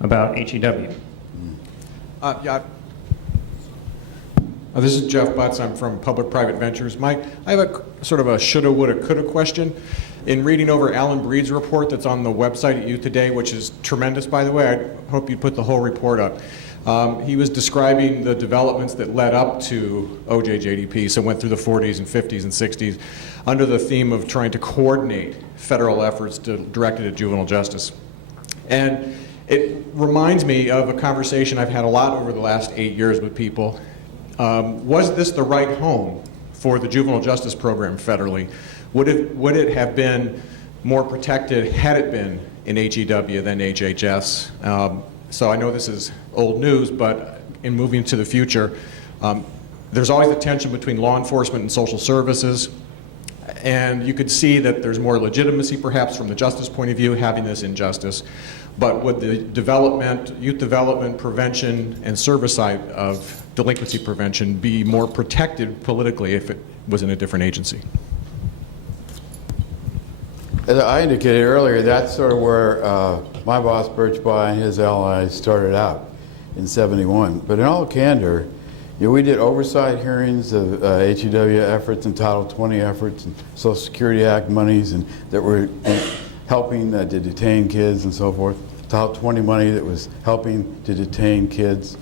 about HEW. Yeah. This is Jeff Butts. I'm from Public-Private Ventures. Mike, I have a sort of a shoulda, woulda, coulda question. In reading over Alan Breed's report that's on the website at Youth Today, which is tremendous, by the way, I hope you'd put the whole report up. He was describing the developments that led up to OJJDP, so went through the 40s and 50s and 60s, under the theme of trying to coordinate federal efforts directed at juvenile justice. And it reminds me of a conversation I've had a lot over the last 8 years with people. Was this the right home for the juvenile justice program federally? Would it have been more protected had it been in HEW than HHS? So I know this is old news, but in moving to the future, there's always the tension between law enforcement and social services. And you could see that there's more legitimacy perhaps from the justice point of view having this in justice. But would the youth development, prevention, and service side of delinquency prevention be more protected politically if it was in a different agency? As I indicated earlier, that's sort of where my boss, Birch Bayh, and his allies started out in '71. But in all candor, we did oversight hearings of HEW efforts and Title 20 efforts and Social Security Act monies and that were helping to detain kids and so forth. Title 20 money that was helping to detain kids.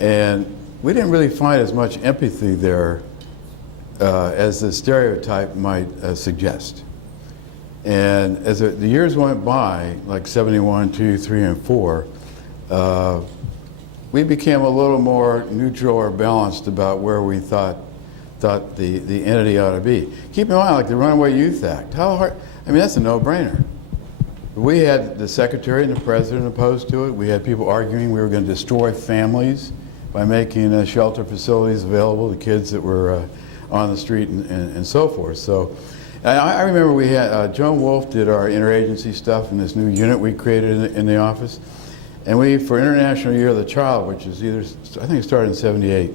And we didn't really find as much empathy there as the stereotype might suggest. And as the years went by, like 71, 2, 3, and 4, we became a little more neutral or balanced about where we thought the entity ought to be. Keep in mind, like the Runaway Youth Act, how hard, I mean, that's a no-brainer. We had the secretary and the president opposed to it. We had people arguing we were going to destroy families by making shelter facilities available to kids that were on the street and so forth. So I remember we had, Joan Wolfe did our interagency stuff in this new unit we created in the office. And we, for International Year of the Child, which is either, I think it started in '78,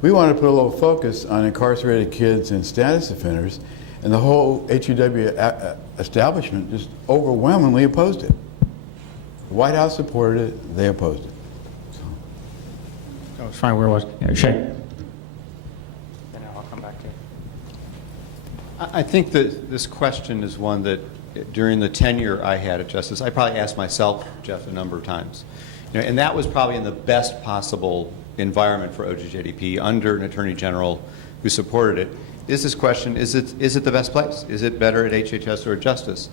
we wanted to put a little focus on incarcerated kids and status offenders, and the whole HEW establishment just overwhelmingly opposed it. The White House supported it, they opposed it. So. I was trying, where was it? Shay. And I'll come back to you. I think that this question is one that during the tenure I had at Justice, I probably asked myself, Jeff, a number of times. And that was probably in the best possible environment for OJJDP under an Attorney General who supported it. Is this question, is it the best place? Is it better at HHS or at Justice?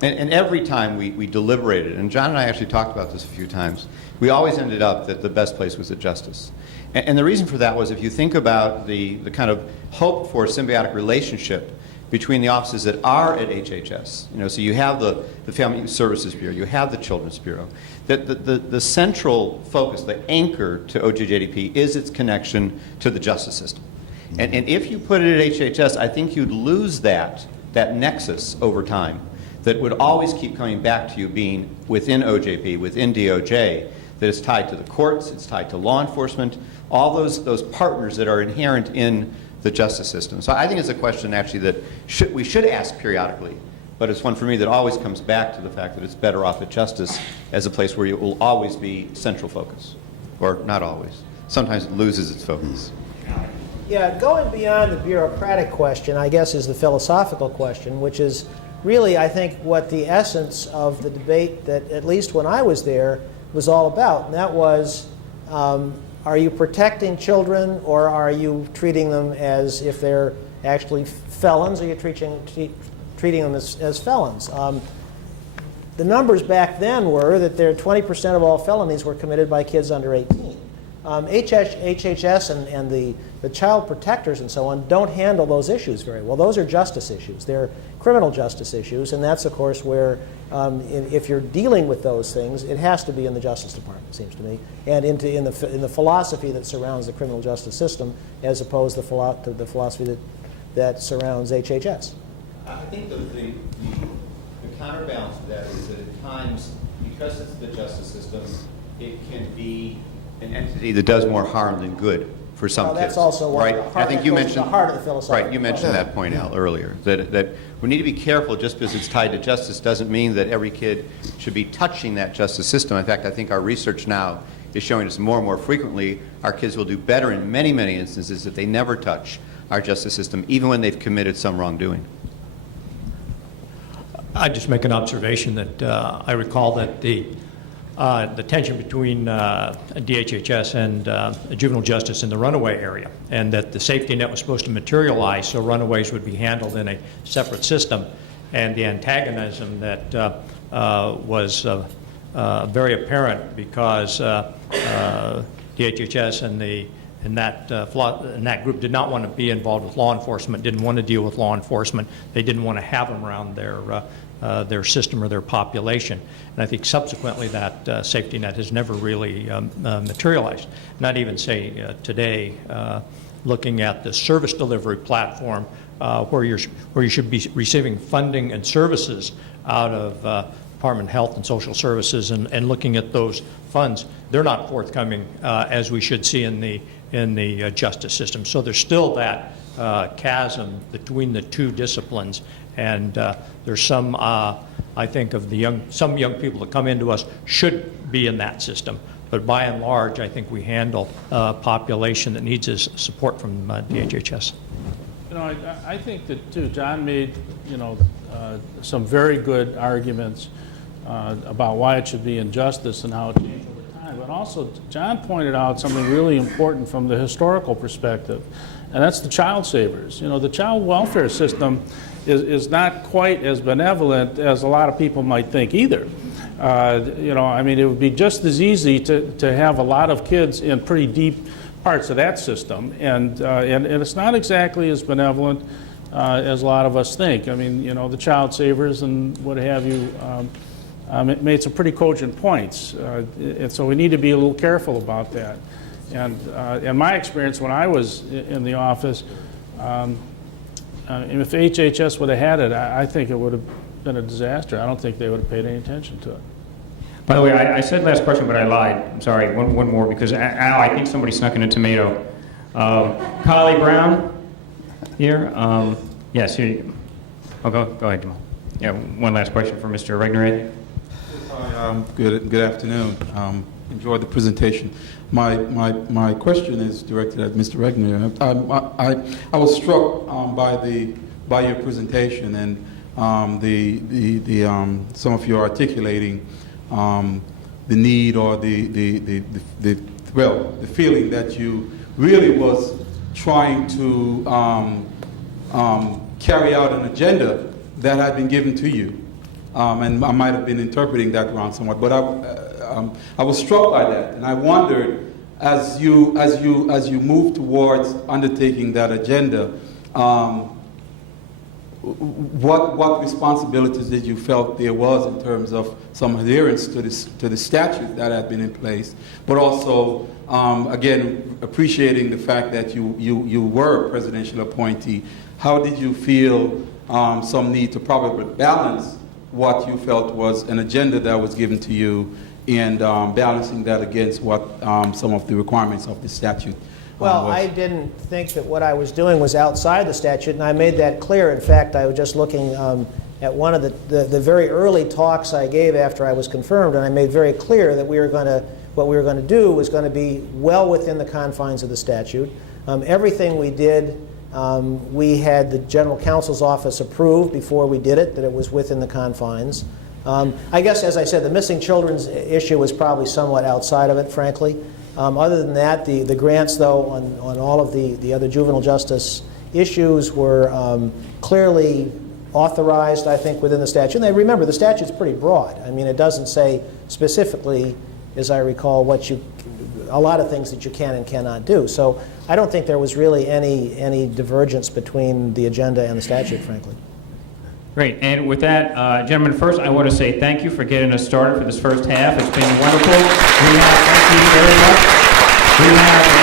And every time we deliberated, and John and I actually talked about this a few times, we always ended up that the best place was at Justice. And the reason for that was if you think about the kind of hope for symbiotic relationship between the offices that are at HHS, so you have the Family Services Bureau, you have the Children's Bureau, that the central focus, the anchor to OJJDP is its connection to the justice system. And if you put it at HHS, I think you'd lose that nexus over time that would always keep coming back to you being within OJP, within DOJ, that is tied to the courts, it's tied to law enforcement, all those partners that are inherent in the justice system. So I think it's a question actually that we should ask periodically, but it's one for me that always comes back to the fact that it's better off at Justice as a place where it will always be central focus, or not always. Sometimes it loses its focus. Yeah, going beyond the bureaucratic question, I guess, is the philosophical question, which is really, I think, what the essence of the debate that, at least when I was there, was all about. And that was, are you protecting children, or are you treating them as if they're actually felons, or are you treating them as felons? The numbers back then were that 20% of all felonies were committed by kids under 18. HHS and the child protectors and so on don't handle those issues very well. Those are justice issues. They're criminal justice issues, and that's, of course, where if you're dealing with those things, it has to be in the Justice Department, it seems to me, and in the philosophy that surrounds the criminal justice system, as opposed to the philosophy that surrounds HHS. I think the counterbalance to that is that at times, because it's the justice system, it can be an entity that does more harm than good for some Well, kids. that's also what right? the heart- I think that you goes to mentioned the heart of the philosophical right. You mentioned that point, Al, earlier. That we need to be careful. Just because it's tied to justice doesn't mean that every kid should be touching that justice system. In fact, I think our research now is showing us more and more frequently our kids will do better in many, many instances if they never touch our justice system, even when they've committed some wrongdoing. I'd just make an observation that I recall that the tension between DHHS and juvenile justice in the runaway area, and that the safety net was supposed to materialize so runaways would be handled in a separate system, and the antagonism that was very apparent because DHHS and that group did not want to be involved with law enforcement, didn't want to deal with law enforcement. They didn't want to have them around their system or their population. And I think subsequently that safety net has never really materialized. Not even say today, looking at the service delivery platform where you should be receiving funding and services out of Department of Health and Social Services, and looking at those funds, they're not forthcoming as we should see in the justice system. So there's still that chasm between the two disciplines, and there's some, I think, of some young people that come into us should be in that system. But by and large, I think we handle a population that needs this support from DHHS. You know, I think that too, John made, some very good arguments about why it should be injustice and how it changed over time. But also, John pointed out something really important from the historical perspective, and that's the child savers. You know, the child welfare system is not quite as benevolent as a lot of people might think either. I mean, it would be just as easy to have a lot of kids in pretty deep parts of that system, and it's not exactly as benevolent as a lot of us think. I mean, the child savers and what have you it made some pretty cogent points, and so we need to be a little careful about that. And in my experience, when I was in the office, if HHS would have had it, I think it would have been a disaster. I don't think they would have paid any attention to it. By the way, I said last question, but I lied. I'm sorry. One more, because Al, I think somebody snuck in a tomato. Collie Brown here. Yes, here. Oh, go ahead, Jamal. Yeah, one last question for Mr. Regner. Good afternoon. Enjoyed the presentation. My question is directed at Mr. Regner. I was struck by your presentation and some of your articulating the need or the feeling that you really was trying to carry out an agenda that had been given to you. And I might have been interpreting that wrong somewhat, but I was struck by that, and I wondered, as you move towards undertaking that agenda, what responsibilities did you felt there was in terms of some adherence to the statute that had been in place, but also again appreciating the fact that you were a presidential appointee. How did you feel some need to probably balance what you felt was an agenda that was given to you and balancing that against what some of the requirements of the statute Well, was? I didn't think that what I was doing was outside the statute, and I made that clear. In fact, I was just looking at one of the very early talks I gave after I was confirmed, and I made very clear that what we were going to do was going to be well within the confines of the statute. Everything we did, we had the General Counsel's office approve before we did it, that it was within the confines. I guess, as I said, the missing children's issue was probably somewhat outside of it, frankly. Other than that, the grants, though, on all of the other juvenile justice issues were clearly authorized, I think, within the statute. And remember, the statute's pretty broad. I mean, it doesn't say specifically, as I recall, a lot of things that you can and cannot do. So I don't think there was really any divergence between the agenda and the statute, frankly. Great. And with that, gentlemen, first I want to say thank you for getting us started for this first half. It's been wonderful. Thank you very much. We have